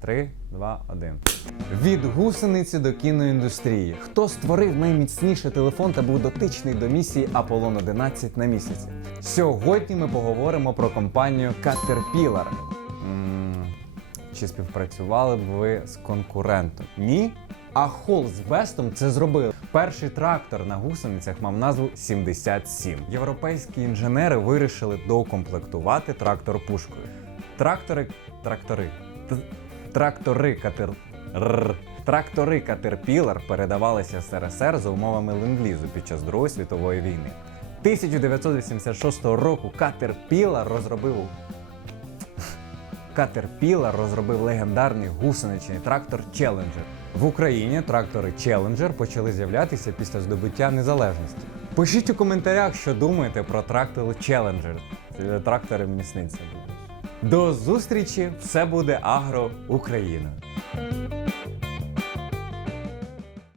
Три, два, один. Від гусениці до кіноіндустрії. Хто створив найміцніший телефон та був дотичний до місії Аполлон 11 на місяці? Сьогодні ми поговоримо про компанію Caterpillar. Чи співпрацювали б ви з конкурентом? Ні? А Холл з Бестом це зробили. Перший трактор на гусеницях мав назву 77. Європейські інженери вирішили доукомплектувати трактор пушкою. Трактори, трактори, трактори катер. Рр. Трактори Caterpillar передавалися СРСР за умовами ленд-лізу під час Другої світової війни. 1986 року Caterpillar розробив Caterpillar розробив легендарний гусеничний трактор Challenger. В Україні трактори Challenger почали з'являтися після здобуття незалежності. Пишіть у коментарях, що думаєте про трактори Challenger. Трактори мені сниться. До зустрічі! Все буде Агро Україна!